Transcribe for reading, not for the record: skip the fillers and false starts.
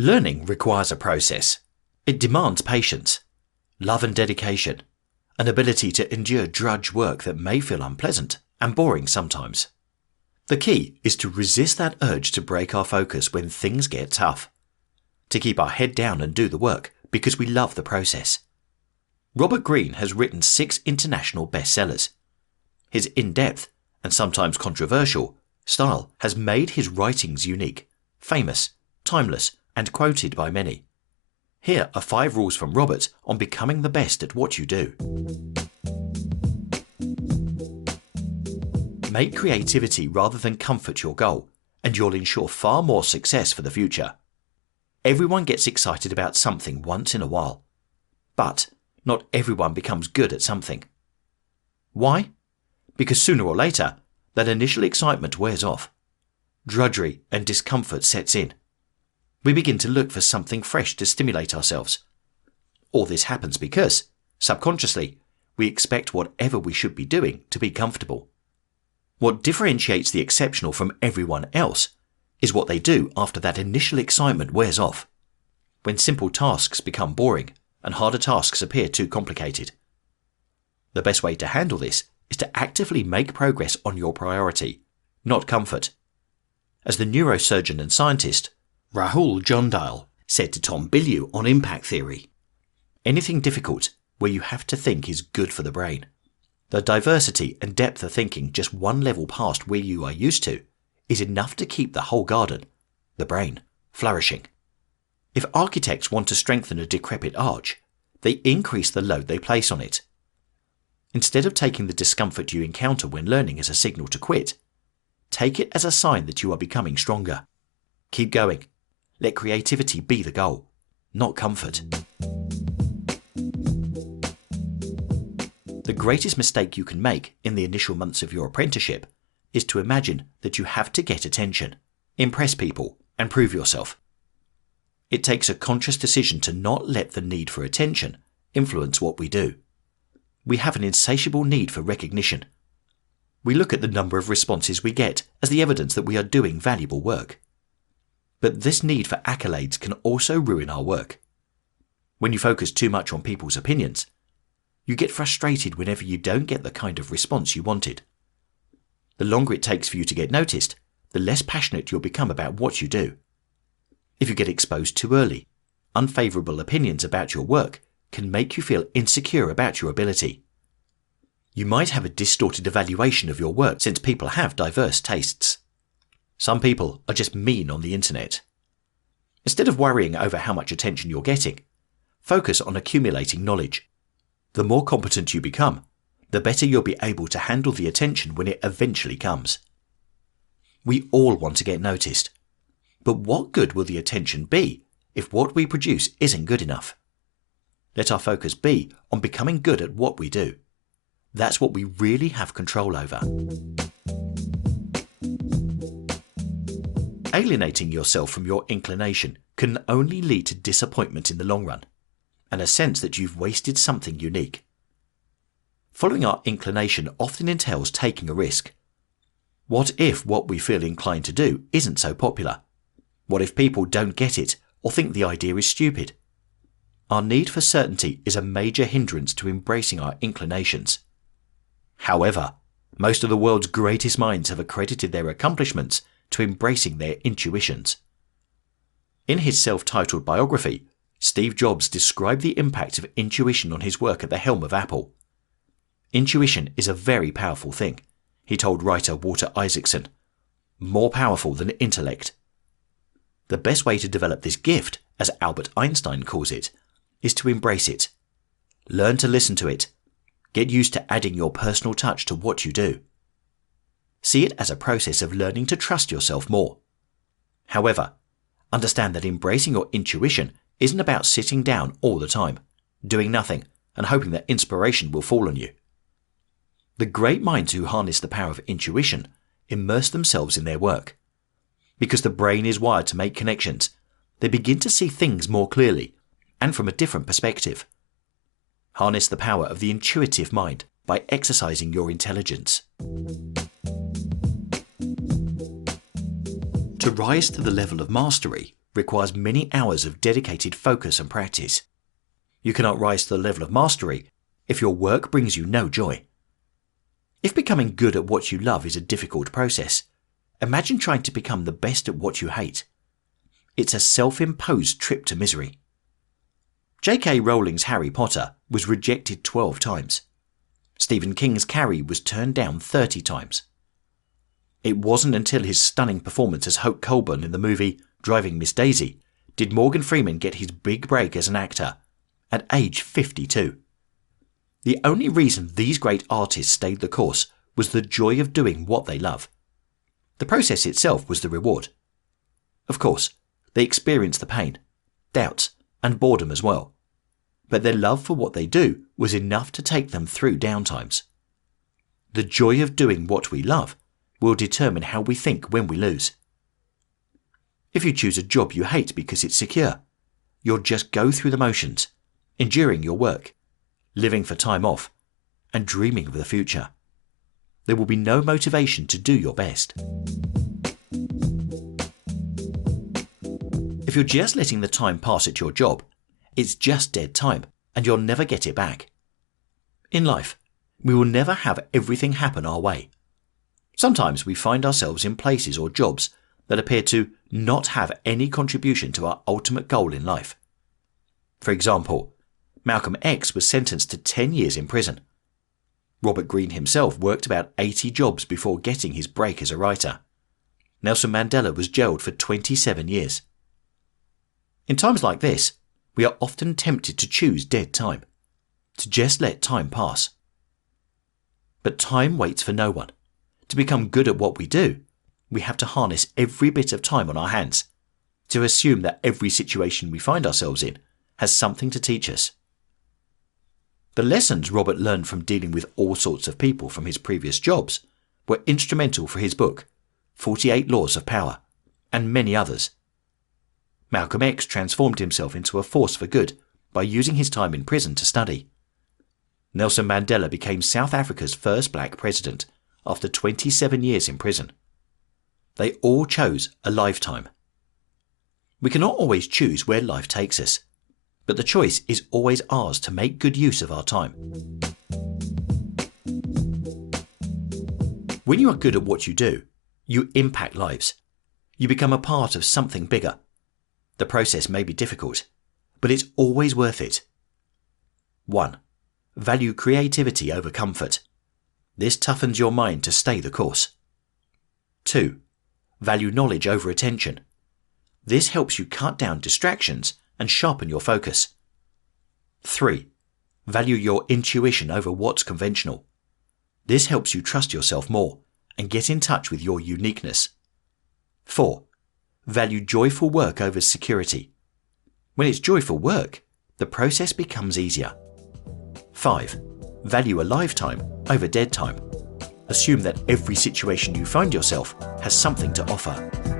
Learning requires a process. It demands patience, love and dedication, an ability to endure drudge work that may feel unpleasant and boring sometimes. The key is to resist that urge to break our focus when things get tough, to keep our head down and do the work because we love the process. Robert Greene has written 6 international bestsellers. His in-depth, and sometimes controversial, style has made his writings unique, famous, timeless, and quoted by many. Here are 5 rules from Robert on becoming the best at what you do. Make creativity rather than comfort your goal, and you'll ensure far more success for the future. Everyone gets excited about something once in a while, but not everyone becomes good at something. Why? Because sooner or later, that initial excitement wears off. Drudgery and discomfort sets in. We begin to look for something fresh to stimulate ourselves. All this happens because, subconsciously, we expect whatever we should be doing to be comfortable. What differentiates the exceptional from everyone else is what they do after that initial excitement wears off, when simple tasks become boring and harder tasks appear too complicated. The best way to handle this is to actively make progress on your priority, not comfort. As the neurosurgeon and scientist Rahul Jondal said to Tom Bilyeu on impact theory, anything difficult where you have to think is good for the brain. The diversity and depth of thinking just one level past where you are used to is enough to keep the whole garden, the brain, flourishing. If architects want to strengthen a decrepit arch, they increase the load they place on it. Instead of taking the discomfort you encounter when learning as a signal to quit, take it as a sign that you are becoming stronger. Keep going. Let creativity be the goal, not comfort. The greatest mistake you can make in the initial months of your apprenticeship is to imagine that you have to get attention, impress people, and prove yourself. It takes a conscious decision to not let the need for attention influence what we do. We have an insatiable need for recognition. We look at the number of responses we get as the evidence that we are doing valuable work. But this need for accolades can also ruin our work. When you focus too much on people's opinions, you get frustrated whenever you don't get the kind of response you wanted. The longer it takes for you to get noticed, the less passionate you'll become about what you do. If you get exposed too early, unfavorable opinions about your work can make you feel insecure about your ability. You might have a distorted evaluation of your work since people have diverse tastes. Some people are just mean on the internet. Instead of worrying over how much attention you're getting, focus on accumulating knowledge. The more competent you become, the better you'll be able to handle the attention when it eventually comes. We all want to get noticed. But what good will the attention be if what we produce isn't good enough? Let our focus be on becoming good at what we do. That's what we really have control over. Alienating yourself from your inclination can only lead to disappointment in the long run, and a sense that you've wasted something unique. Following our inclination often entails taking a risk. What if what we feel inclined to do isn't so popular? What if people don't get it or think the idea is stupid? Our need for certainty is a major hindrance to embracing our inclinations. However, most of the world's greatest minds have accredited their accomplishments to embracing their intuitions. In his self-titled biography, Steve Jobs described the impact of intuition on his work at the helm of Apple. Intuition is a very powerful thing, he told writer Walter Isaacson. More powerful than intellect. The best way to develop this gift, as Albert Einstein calls it, is to embrace it. Learn to listen to it. Get used to adding your personal touch to what you do. See it as a process of learning to trust yourself more. However, understand that embracing your intuition isn't about sitting down all the time, doing nothing, and hoping that inspiration will fall on you. The great minds who harness the power of intuition immerse themselves in their work. Because the brain is wired to make connections, they begin to see things more clearly and from a different perspective. Harness the power of the intuitive mind by exercising your intelligence. To rise to the level of mastery requires many hours of dedicated focus and practice. You cannot rise to the level of mastery if your work brings you no joy. If becoming good at what you love is a difficult process, imagine trying to become the best at what you hate. It's a self-imposed trip to misery. J.K. Rowling's Harry Potter was rejected 12 times. Stephen King's Carrie was turned down 30 times. It wasn't until his stunning performance as Hope Colburn in the movie Driving Miss Daisy did Morgan Freeman get his big break as an actor at age 52. The only reason these great artists stayed the course was the joy of doing what they love. The process itself was the reward. Of course, they experienced the pain, doubts, and boredom as well. But their love for what they do was enough to take them through downtimes. The joy of doing what we love will determine how we think when we lose. If you choose a job you hate because it's secure, you'll just go through the motions, enduring your work, living for time off, and dreaming of the future. There will be no motivation to do your best. If you're just letting the time pass at your job, it's just dead time and you'll never get it back. In life, we will never have everything happen our way. Sometimes we find ourselves in places or jobs that appear to not have any contribution to our ultimate goal in life. For example, Malcolm X was sentenced to 10 years in prison. Robert Greene himself worked about 80 jobs before getting his break as a writer. Nelson Mandela was jailed for 27 years. In times like this, we are often tempted to choose dead time, to just let time pass. But time waits for no one. To become good at what we do, we have to harness every bit of time on our hands, to assume that every situation we find ourselves in has something to teach us. The lessons Robert learned from dealing with all sorts of people from his previous jobs were instrumental for his book, 48 Laws of Power, and many others. Malcolm X transformed himself into a force for good by using his time in prison to study. Nelson Mandela became South Africa's first black president after 27 years in prison. They all chose a lifetime. We cannot always choose where life takes us, but the choice is always ours to make good use of our time. When you are good at what you do, you impact lives. You become a part of something bigger. The process may be difficult, but it's always worth it. 1. Value creativity over comfort. This toughens your mind to stay the course. 2. Value knowledge over attention. This helps you cut down distractions and sharpen your focus. 3. Value your intuition over what's conventional. This helps you trust yourself more and get in touch with your uniqueness. 4. Value joyful work over security. When it's joyful work, the process becomes easier. 5. Value a lifetime over dead time. Assume that every situation you find yourself has something to offer.